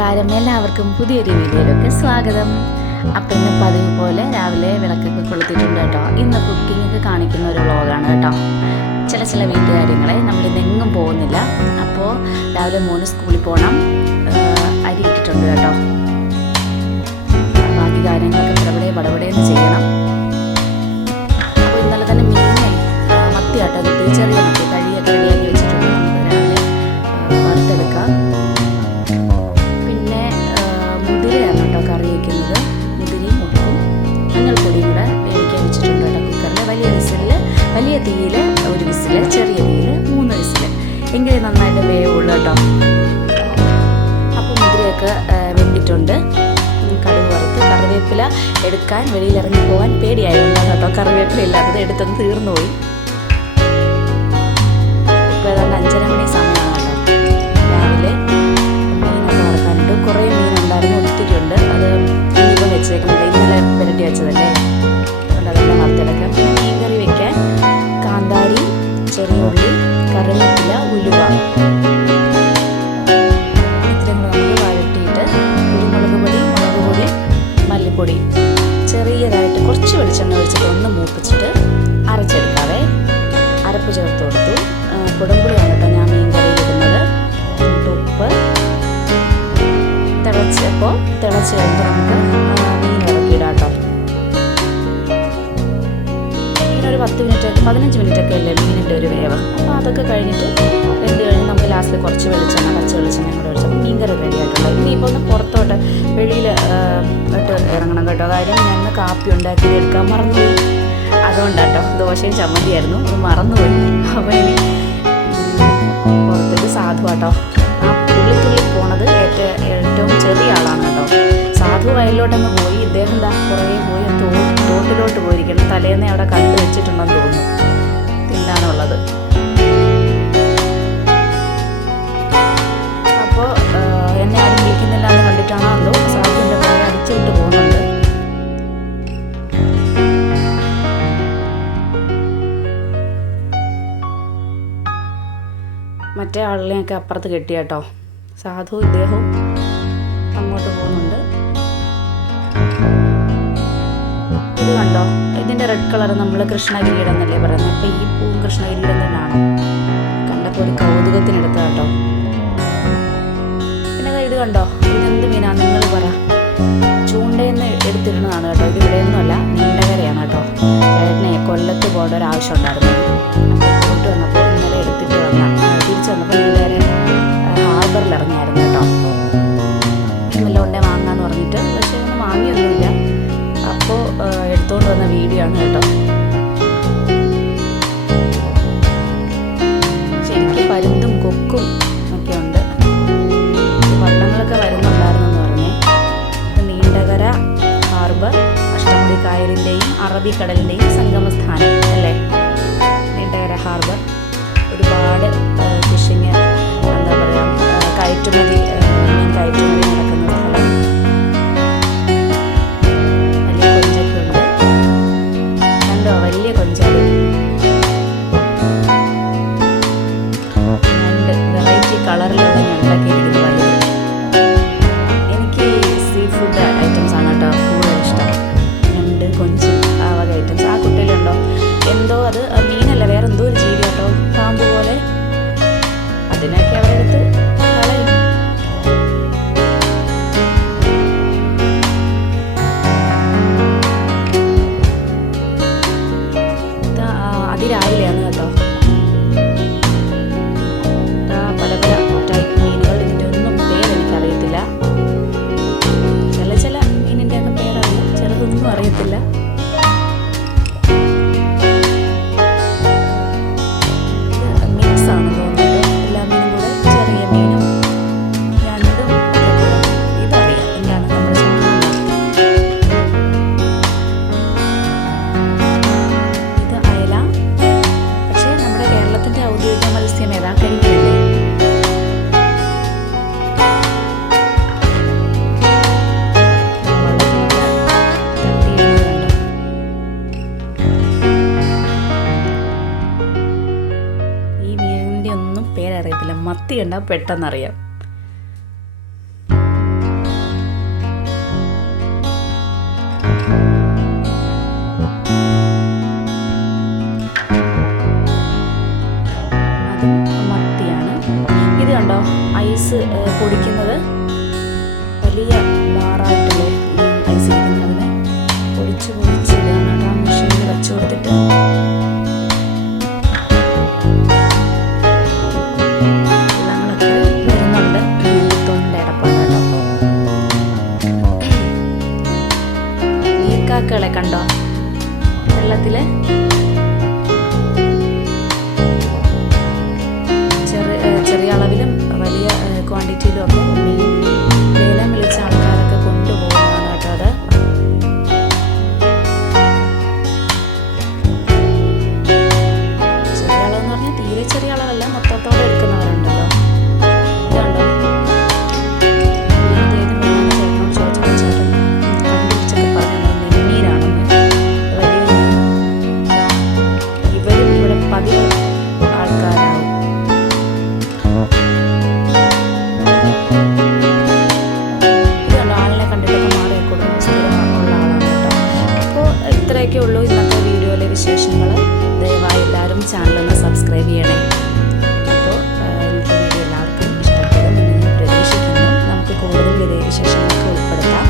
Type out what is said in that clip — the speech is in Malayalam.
നമസ്കാരം, എല്ലാവർക്കും പുതിയൊരു വീഡിയോയിലേക്ക് സ്വാഗതം. അപ്പം ഇന്ന് പതിവ് പോലെ രാവിലെ വിളക്കൊക്കെ കൊളുത്തിട്ടുണ്ട് കേട്ടോ. ഇന്ന് കുക്കിങ്ങൊക്കെ കാണിക്കുന്ന ഒരു വ്ളോഗാണ് കേട്ടോ. ചില വീട്ടുകാര്യങ്ങളെ നമ്മളിന്നെങ്ങും പോകുന്നില്ല. അപ്പോൾ രാവിലെ മോന് സ്കൂളിൽ പോകണം, അരി ഇട്ടിട്ടുണ്ട് കേട്ടോ. ബാക്കി കാര്യങ്ങളൊക്കെ പടപടയെന്ന് ചെയ്യണം. അപ്പോൾ ഇന്നലെ തന്നെ മീനെ മത്തി കേട്ടോ കിട്ടി, ചെറിയ മത്തി കഴിയൊക്കെ റെഡിയാക്കി വെച്ചിട്ടുണ്ട്. നമുക്ക് രാവിലെ വറുത്തെടുക്കാം. കറി വയ്ക്കുന്നത് മുതിരയും ഉപ്പും മഞ്ഞൾപ്പൊടിയും കൂടെ വേവിക്കാൻ വെച്ചിട്ടുണ്ട് കേട്ടോ. കുക്കറിൽ വലിയ തീയിൽ ഒരു വിസിൽ, ചെറിയ തീയിൽ 3 വിസിൽ, എങ്കിലേ നന്നായിട്ട് വേവുള്ളൂ കേട്ടോ. അപ്പോൾ മുതിരയൊക്കെ വെന്തിട്ടുണ്ട്. കടുക് വറുത്ത് കറിവേപ്പില എടുക്കാൻ വെളിയിലിറങ്ങി പോകാൻ പേടിയായിരുന്നു കേട്ടോ. കറിവേപ്പില ഇല്ലാത്തത് എടുത്തൊന്ന് തീർന്നുപോയി. ഇപ്പോൾ ഏതാണ്ട് 5:30 മണി സമയമാണ് കേട്ടോ. രാവിലെ മീനൊക്കെ വറക്കാനുണ്ട്. കുറേ മീനുണ്ടായിരുന്നു, ഒത്തിരിയുണ്ട്. അത് ഇനിയിപ്പോൾ വെച്ചേക്കുന്നില്ല, ഇന്നലെ പുരട്ടി വെച്ചതല്ലേ, അതെല്ലാം വറുത്തെടുക്കാം. പിന്നെ മീൻ കറി വയ്ക്കാൻ കാന്താരി, ചെറിയ ഉള്ളി, കറിവേപ്പില, ഉലുവ ഇത്രയും കൂടെ നമുക്ക് വഴട്ടിയിട്ട് കുരുമുളക് പൊടി, മുളക് പൊടി, മല്ലിപ്പൊടി ചെറിയതായിട്ട് കുറച്ച് വെളിച്ചെണ്ണ ഒഴിച്ചിട്ട് ഒന്ന് മൂപ്പിച്ചിട്ട് അരച്ചെടുക്കാവേ. അരപ്പ് ചേർത്ത് കൊടുത്തു. കുടംപുളിയാണ് കേട്ടോ ഞാൻ മീൻ കറിയിൽ ഇടുന്നത്. ഉപ്പ് തിളച്ച് കഴിയുമ്പോൾ നമുക്ക് മീൻ ഇറക്കിയിടാം കേട്ടോ. മീനൊരു 10 മിനിറ്റ് 15 മിനിറ്റൊക്കെ അല്ലേ മീനിൻ്റെ ഒരു വേവ്. അപ്പോൾ അതൊക്കെ കഴിഞ്ഞിട്ട് വെന്ത് കഴിഞ്ഞ് നമുക്ക് ലാസ്റ്റ് കുറച്ച് പച്ച വെളിച്ചെണ്ണയും കൂടെ ഒഴിച്ചപ്പോൾ മീൻ കറി റെഡി ആയിട്ടുണ്ട്. ഇനിയിപ്പോൾ ഒന്ന് പുറത്തോട്ട് വെളിയിൽ ഇട്ട് ഇറങ്ങണം കേട്ടോ. കാര്യം ഞാൻ കാപ്പി ഉണ്ടാക്കി എടുക്കാൻ മറന്നുപോയി. അതുകൊണ്ടാട്ടോ, ദോശയും ചമ്മന്തിയായിരുന്നു, അത് മറന്നുപോയി. അപ്പോൾ ഇനി പുറത്തേക്ക് സാധു കേട്ടോ. ആ തുള്ളി പോണത് ഏറ്റവും ചെറിയ ആളാണ് കേട്ടോ. സാധു വയലിലോട്ടങ്ങ് പോയി. ഇദ്ദേഹം എന്താ കുറേ പോയി തോട്ടിലോട്ട് പോയിരിക്കണം. തലേന്നെ അവിടെ കണ്ടു വെച്ചിട്ടുണ്ടെന്ന് തോന്നുന്നു, തിന്നാനുള്ളത്. അപ്പോൾ എന്നെ ആരും വിളിക്കുന്നില്ല എന്ന് കണ്ടിട്ടാണോ എന്തോ സാധുവിൻ്റെ പുറകെ അടിച്ചിട്ട് പോകുന്നുണ്ട്. മറ്റേ ആളിനെയൊക്കെ അപ്പുറത്ത് കെട്ടി കേട്ടോ. സാധു ഇദ്ദേഹവും അങ്ങോട്ട് പോകുന്നുണ്ട്. ഇത് കണ്ടോ, ഇതിൻ്റെ റെഡ് കളർ നമ്മൾ കൃഷ്ണകിരീടം എന്നല്ലേ പറയുന്നത്. അപ്പോൾ ഈ പൂവും കൃഷ്ണകിരീടം തന്നെയാണോ? കണ്ടപ്പോൾ ഒരു കൗതുകത്തിനെടുത്ത കേട്ടോ. പിന്നെ ഇത് കണ്ടോ, ഇതെന്ത് മീനാ നിങ്ങൾ പറ. ചൂണ്ടയെന്ന് എടുത്തിരുന്നതാണ് കേട്ടോ. ഇത് ഇവിടെയൊന്നുമല്ല, നീണ്ടകരയാണ് കേട്ടോ. ചേട്ടനെ കൊല്ലത്ത് പോകേണ്ട ഒരു ആവശ്യം ഉണ്ടായിരുന്നു. അപ്പോൾ പോയിട്ട് വന്നപ്പോൾ ഇന്നലെ എടുത്തിട്ട് തിരിച്ചു വന്നപ്പോൾ നീണ്ടകര ഹാർബറിൽ ഇറങ്ങിയായിരുന്നു കേട്ടോ. വല്ലതും ഉണ്ടേ വാങ്ങാന്ന് പറഞ്ഞിട്ട്. പക്ഷേ ഒന്നും വാങ്ങിയൊന്നുമില്ല. അപ്പോൾ എടുത്തുകൊണ്ട് വന്ന വീഡിയോ ആണ് കേട്ടോ. ശരിക്കും പരുന്തും കൊക്കും ഒക്കെ ഉണ്ട്. വള്ളങ്ങളൊക്കെ വരുന്നുണ്ടായിരുന്നെന്ന് പറഞ്ഞേ. നീണ്ടകര ഹാർബർ അഷ്ടമുടി കായലിൻ്റെയും അറബിക്കടലിൻ്റെയും സംഗമസ്ഥാനം അല്ലേ നീണ്ടകര ഹാർബർ. ഒരുപാട് ഫിഷിങ്, എന്താ പറയുക, കയറ്റുമതി നടക്കുന്ന സ്ഥലം. വലിയ കൊഞ്ചൊക്കെ ഉണ്ട് കണ്ടോ, വലിയ കൊഞ്ചാണ്. രണ്ട് വെറൈറ്റി കളറിലാണ് ഉണ്ടാക്കിയിരിക്കുന്നത്. വലുത്. എനിക്ക് സീ ഫുഡ് ഐറ്റംസ് ആണ് കേട്ടോ കൂടുതൽ ഇഷ്ടം. രണ്ട് കൊഞ്ച്, ആ വക ഐറ്റംസ്. ആ കുട്ടിയിലുണ്ടോ എന്തോ, അത് മീനല്ല, വേറെ എന്തോ ഒരു ജീവി കേട്ടോ, പാമ്പ് പോലെ. അതിനൊക്കെ അവരെടുത്ത് കളയും. അതിരാവിലെയാണ് കേട്ടോ. പല ടൈപ്പ് മീനുകൾ. ഇതിൻ്റെ ഒന്നും പേരെനിക്കറിയത്തില്ല. ചില മീനിൻ്റെ ഒക്കെ പേരറിയാം, ചിലതൊന്നും അറിയത്തില്ല. മിക്സാണ് തോന്നുന്നത്. എല്ലാ മീനും കൂടെ, ചെറിയ മീനും ഞണ്ടും ഒക്കെ കൂടെ. ഇതറിയാം എന്താണ് നമ്മുടെ സ്വന്തം. ഇത് അയല. പക്ഷേ നമ്മുടെ കേരളത്തിൻ്റെ ഔദ്യോഗിക മത്സ്യം ഏതാ? കരിമീനല്ലേ? പേരറിയത്തില്ല. മത്തി കണ്ടാൽ പെട്ടെന്നറിയാം. വിശേഷങ്ങൾ ദയവായി എല്ലാവരും ചാനലൊന്ന് സബ്സ്ക്രൈബ് ചെയ്യണേ. അപ്പോൾ ഇന്നത്തെ വീഡിയോ എല്ലാവർക്കും ഇഷ്ടപ്പെടുമെന്ന് ഞാൻ പ്രതീക്ഷിക്കുന്നു. നമുക്ക് കൂടുതൽ വിശേഷങ്ങൾക്ക് ഉൾപ്പെടുത്താം.